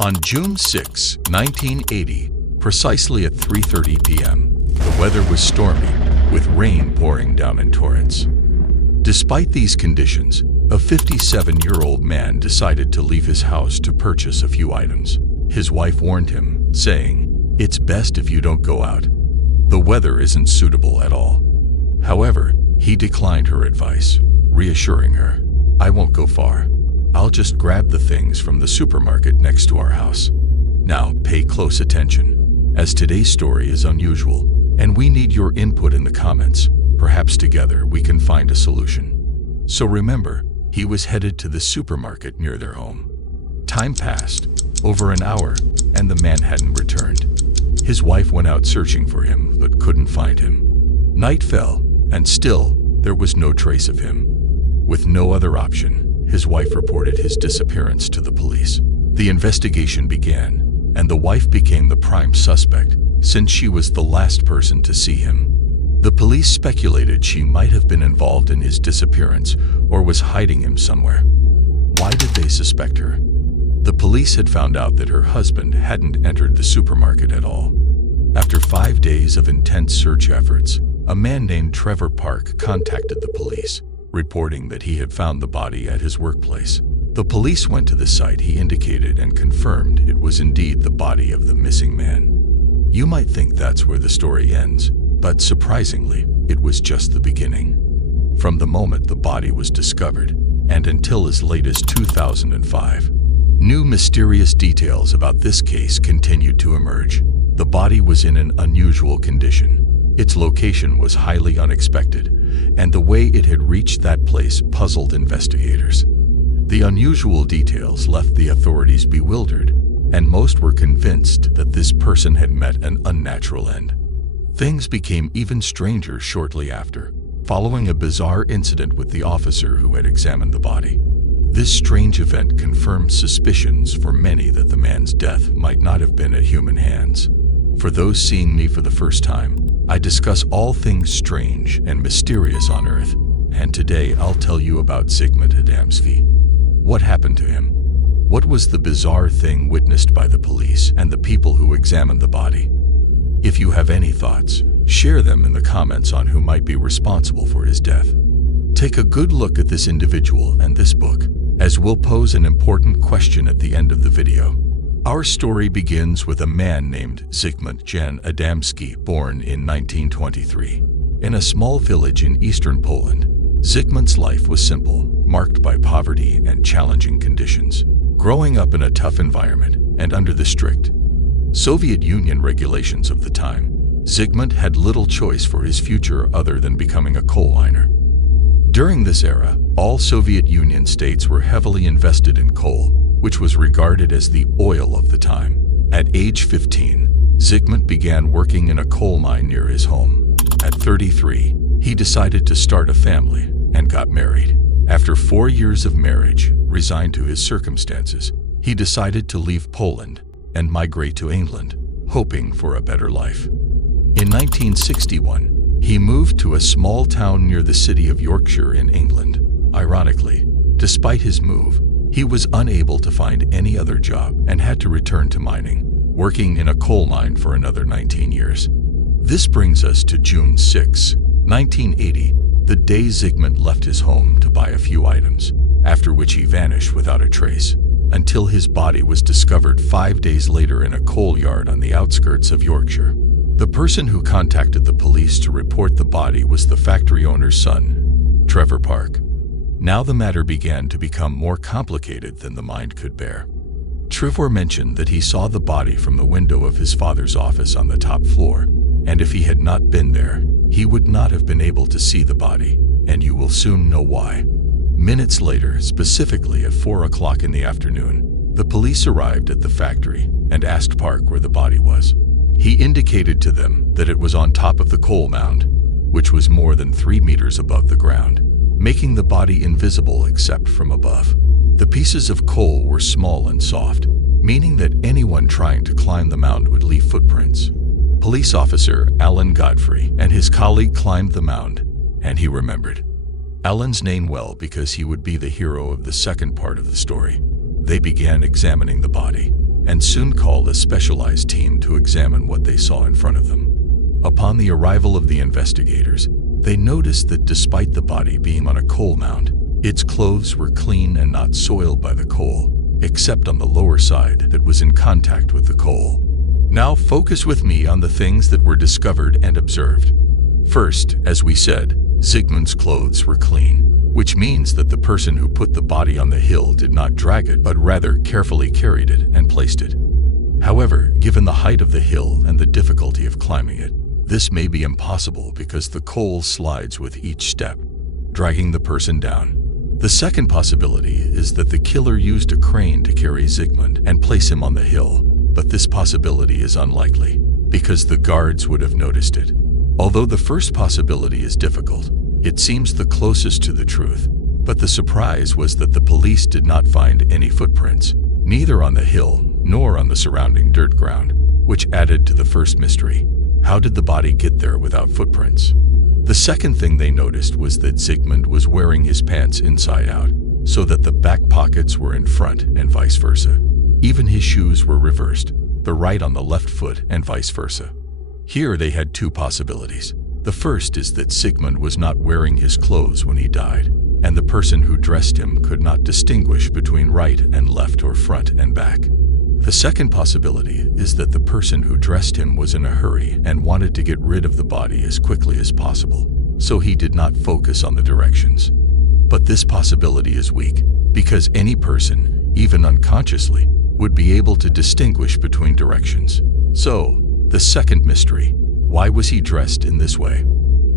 On June 6, 1980, precisely at 3:30 p.m., the weather was stormy, with rain pouring down in torrents. Despite these conditions, a 57-year-old man decided to leave his house to purchase a few items. His wife warned him, saying, "It's best if you don't go out. The weather isn't suitable at all." However, he declined her advice, reassuring her, "I won't go far. I'll just grab the things from the supermarket next to our house." Now, pay close attention, as today's story is unusual, and we need your input in the comments. Perhaps together we can find a solution. So remember, he was headed to the supermarket near their home. Time passed, over an hour, and the man hadn't returned. His wife went out searching for him, but couldn't find him. Night fell, and still, there was no trace of him. With no other option, his wife reported his disappearance to the police. The investigation began, and the wife became the prime suspect, since she was the last person to see him. The police speculated she might have been involved in his disappearance or was hiding him somewhere. Why did they suspect her? The police had found out that her husband hadn't entered the supermarket at all. After 5 days of intense search efforts, a man named Trevor Park contacted the police, reporting that he had found the body at his workplace. The police went to the site he indicated and confirmed it was indeed the body of the missing man. You might think that's where the story ends, but surprisingly, it was just the beginning. From the moment the body was discovered, and until as late as 2005, new mysterious details about this case continued to emerge. The body was in an unusual condition. Its location was highly unexpected, and the way it had reached that place puzzled investigators. The unusual details left the authorities bewildered, and most were convinced that this person had met an unnatural end. Things became even stranger shortly after, following a bizarre incident with the officer who had examined the body. This strange event confirmed suspicions for many that the man's death might not have been at human hands. For those seeing me for the first time, I discuss all things strange and mysterious on Earth, and today I'll tell you about Zigman Adamski. What happened to him? What was the bizarre thing witnessed by the police and the people who examined the body? If you have any thoughts, share them in the comments on who might be responsible for his death. Take a good look at this individual and this book, as we'll pose an important question at the end of the video. Our story begins with a man named Zigman Jan Adamski, born in 1923. In a small village in eastern Poland, Zygmunt's life was simple, marked by poverty and challenging conditions. Growing up in a tough environment and under the strict Soviet Union regulations of the time, Zygmunt had little choice for his future other than becoming a coal miner. During this era, all Soviet Union states were heavily invested in coal, which was regarded as the oil of the time. At age 15, Zygmunt began working in a coal mine near his home. At 33, he decided to start a family and got married. After 4 years of marriage, resigned to his circumstances, he decided to leave Poland and migrate to England, hoping for a better life. In 1961, he moved to a small town near the city of Yorkshire in England. Ironically, despite his move, he was unable to find any other job and had to return to mining, working in a coal mine for another 19 years. This brings us to June 6, 1980, the day Zygmunt left his home to buy a few items, after which he vanished without a trace, until his body was discovered 5 days later in a coal yard on the outskirts of Yorkshire. The person who contacted the police to report the body was the factory owner's son, Trevor Park. Now the matter began to become more complicated than the mind could bear. Trevor mentioned that he saw the body from the window of his father's office on the top floor, and if he had not been there, he would not have been able to see the body, and you will soon know why. Minutes later, specifically at 4 o'clock in the afternoon, the police arrived at the factory and asked Park where the body was. He indicated to them that it was on top of the coal mound, which was more than 3 meters above the ground, making the body invisible except from above. The pieces of coal were small and soft, meaning that anyone trying to climb the mound would leave footprints. Police officer Alan Godfrey and his colleague climbed the mound, and he remembered Alan's name well because he would be the hero of the second part of the story. They began examining the body, and soon called a specialized team to examine what they saw in front of them. Upon the arrival of the investigators, they noticed that despite the body being on a coal mound, its clothes were clean and not soiled by the coal, except on the lower side that was in contact with the coal. Now focus with me on the things that were discovered and observed. First, as we said, Zigman's clothes were clean, which means that the person who put the body on the hill did not drag it, but rather carefully carried it and placed it. However, given the height of the hill and the difficulty of climbing it, this may be impossible because the coal slides with each step, dragging the person down. The second possibility is that the killer used a crane to carry Zigmund and place him on the hill, but this possibility is unlikely because the guards would have noticed it. Although the first possibility is difficult, it seems the closest to the truth, but the surprise was that the police did not find any footprints, neither on the hill nor on the surrounding dirt ground, which added to the first mystery. How did the body get there without footprints? The second thing they noticed was that Zigmund was wearing his pants inside out, so that the back pockets were in front and vice versa. Even his shoes were reversed, the right on the left foot and vice versa. Here they had two possibilities. The first is that Zigmund was not wearing his clothes when he died, and the person who dressed him could not distinguish between right and left or front and back. The second possibility is that the person who dressed him was in a hurry and wanted to get rid of the body as quickly as possible, so he did not focus on the directions. But this possibility is weak, because any person, even unconsciously, would be able to distinguish between directions. So, the second mystery, why was he dressed in this way?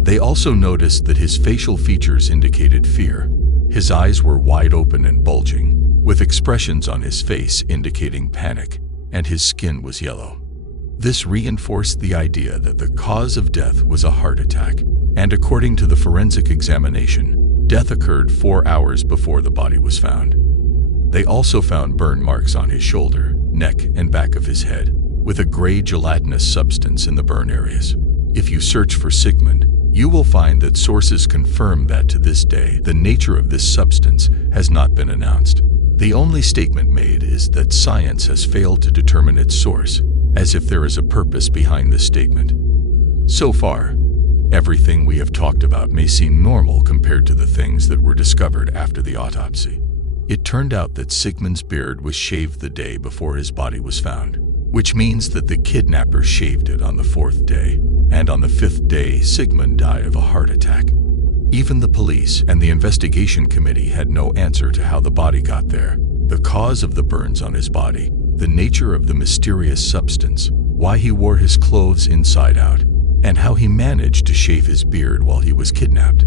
They also noticed that his facial features indicated fear. His eyes were wide open and bulging, with expressions on his face indicating panic, and his skin was yellow. This reinforced the idea that the cause of death was a heart attack, and according to the forensic examination, death occurred 4 hours before the body was found. They also found burn marks on his shoulder, neck, and back of his head, with a gray gelatinous substance in the burn areas. If you search for Zigmund, you will find that sources confirm that to this day, the nature of this substance has not been announced. The only statement made is that science has failed to determine its source, as if there is a purpose behind this statement. So far, everything we have talked about may seem normal compared to the things that were discovered after the autopsy. It turned out that Zigmund's beard was shaved the day before his body was found, which means that the kidnapper shaved it on the 4th day, and on the 5th day, Zigmund died of a heart attack. Even the police and the investigation committee had no answer to how the body got there, the cause of the burns on his body, the nature of the mysterious substance, why he wore his clothes inside out, and how he managed to shave his beard while he was kidnapped.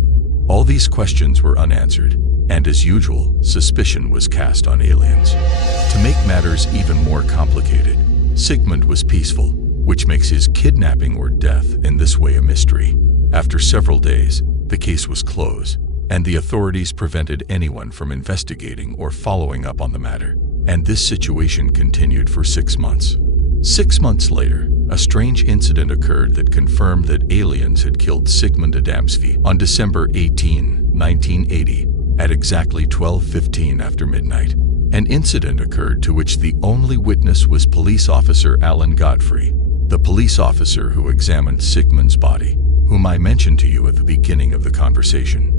All these questions were unanswered, and as usual, suspicion was cast on aliens. To make matters even more complicated, Zigmund was peaceful, which makes his kidnapping or death in this way a mystery. After several days, the case was closed, and the authorities prevented anyone from investigating or following up on the matter, and this situation continued for 6 months. 6 months later, a strange incident occurred that confirmed that aliens had killed Zigmund Adamski on December 18, 1980, at exactly 12:15 after midnight. An incident occurred to which the only witness was police officer Alan Godfrey, the police officer who examined Zigmund's body, whom I mentioned to you at the beginning of the conversation.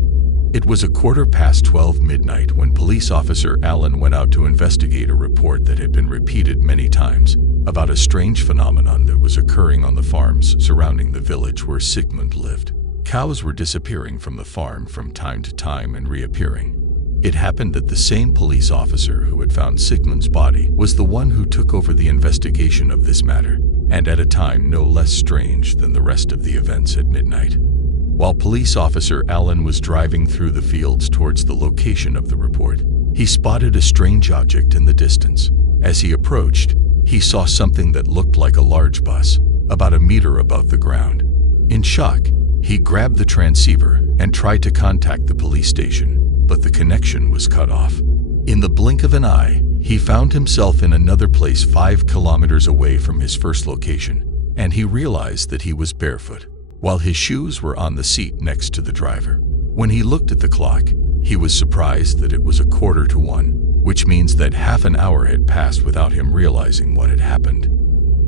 It was 12:15 midnight when police officer Allen went out to investigate a report that had been repeated many times about a strange phenomenon that was occurring on the farms surrounding the village where Zigmund lived. Cows were disappearing from the farm from time to time and reappearing. It happened that the same police officer who had found Zigmund's body was the one who took over the investigation of this matter, and at a time no less strange than the rest of the events at midnight. While police officer Allen was driving through the fields towards the location of the report, he spotted a strange object in the distance. As he approached, he saw something that looked like a large bus, about a meter above the ground. In shock, he grabbed the transceiver and tried to contact the police station, but the connection was cut off. In the blink of an eye, he found himself in another place 5 kilometers away from his first location, and he realized that he was barefoot, while his shoes were on the seat next to the driver. When he looked at the clock, he was surprised that it was 1:45, which means that half an hour had passed without him realizing what had happened.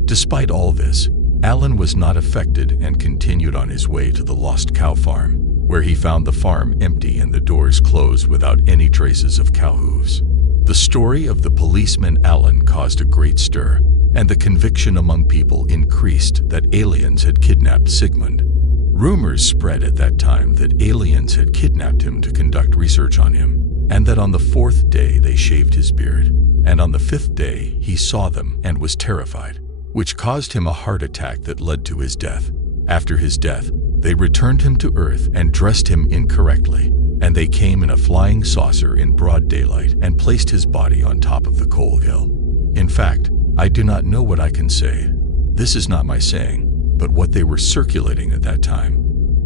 Despite all this, Alan was not affected and continued on his way to the Lost Cow Farm, where he found the farm empty and the doors closed without any traces of cow hooves. The story of the policeman Alan caused a great stir, and the conviction among people increased that aliens had kidnapped Zigman. Rumors spread at that time that aliens had kidnapped him to conduct research on him, and that on the 4th day they shaved his beard, and on the 5th day he saw them and was terrified, which caused him a heart attack that led to his death. After his death, they returned him to Earth and dressed him incorrectly, and they came in a flying saucer in broad daylight and placed his body on top of the coal hill. In fact, I do not know what I can say. This is not my saying, but what they were circulating at that time.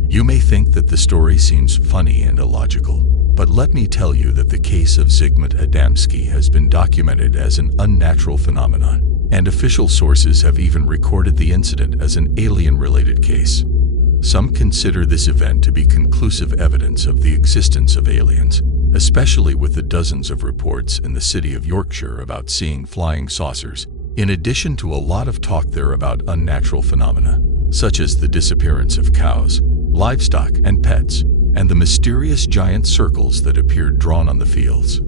You may think that the story seems funny and illogical, but let me tell you that the case of Zygmunt Adamski has been documented as an unnatural phenomenon, and official sources have even recorded the incident as an alien-related case. Some consider this event to be conclusive evidence of the existence of aliens, especially with the dozens of reports in the city of Yorkshire about seeing flying saucers, in addition to a lot of talk there about unnatural phenomena, such as the disappearance of cows, livestock, and pets, and the mysterious giant circles that appeared drawn on the fields.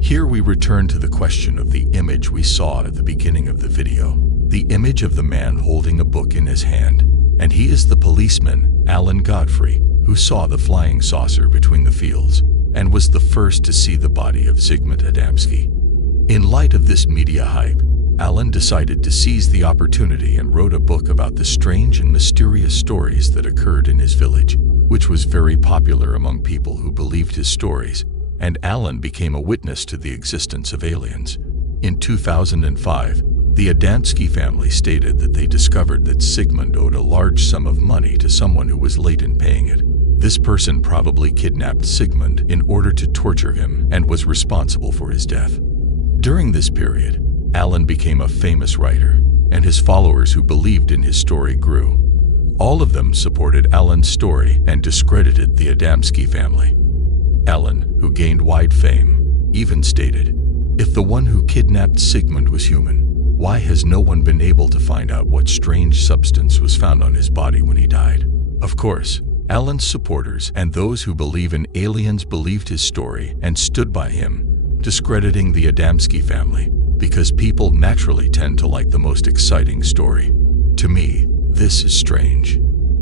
Here we return to the question of the image we saw at the beginning of the video, the image of the man holding a book in his hand, and he is the policeman, Alan Godfrey, who saw the flying saucer between the fields, and was the first to see the body of Zygmunt Adamski. In light of this media hype, Alan decided to seize the opportunity and wrote a book about the strange and mysterious stories that occurred in his village, which was very popular among people who believed his stories, and Alan became a witness to the existence of aliens. In 2005, the Adamski family stated that they discovered that Zygmunt owed a large sum of money to someone who was late in paying it. This person probably kidnapped Zygmunt in order to torture him and was responsible for his death. During this period, Alan became a famous writer, and his followers who believed in his story grew. All of them supported Alan's story and discredited the Adamski family. Alan, who gained wide fame, even stated, "If the one who kidnapped Zygmunt was human, why has no one been able to find out what strange substance was found on his body when he died?" Of course, Alan's supporters and those who believe in aliens believed his story and stood by him, discrediting the Adamski family, because people naturally tend to like the most exciting story. To me, this is strange.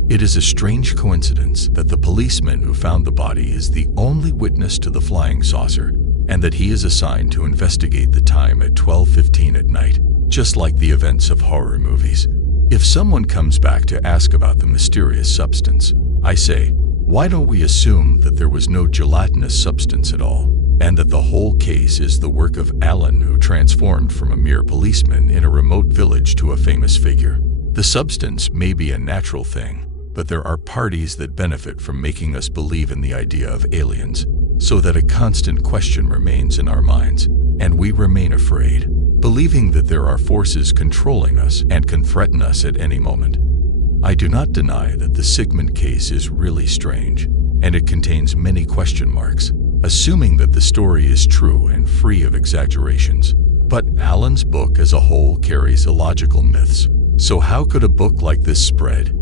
It is a strange coincidence that the policeman who found the body is the only witness to the flying saucer, and that he is assigned to investigate the time at 12:15 at night, just like the events of horror movies. If someone comes back to ask about the mysterious substance, I say, why don't we assume that there was no gelatinous substance at all, and that the whole case is the work of Alan, who transformed from a mere policeman in a remote village to a famous figure? The substance may be a natural thing, but there are parties that benefit from making us believe in the idea of aliens, so that a constant question remains in our minds, and we remain afraid, believing that there are forces controlling us and can threaten us at any moment. I do not deny that the Zygmunt case is really strange, and it contains many question marks, assuming that the story is true and free of exaggerations. But Alan's book as a whole carries illogical myths. So how could a book like this spread?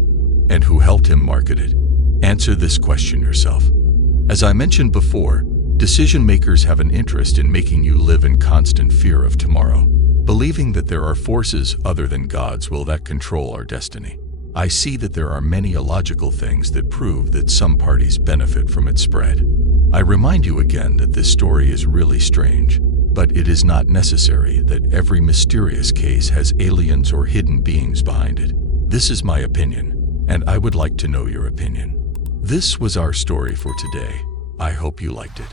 And who helped him market it? Answer this question yourself. As I mentioned before, decision makers have an interest in making you live in constant fear of tomorrow, believing that there are forces other than God's will that control our destiny. I see that there are many illogical things that prove that some parties benefit from its spread. I remind you again that this story is really strange, but it is not necessary that every mysterious case has aliens or hidden beings behind it. This is my opinion, and I would like to know your opinion. This was our story for today. I hope you liked it.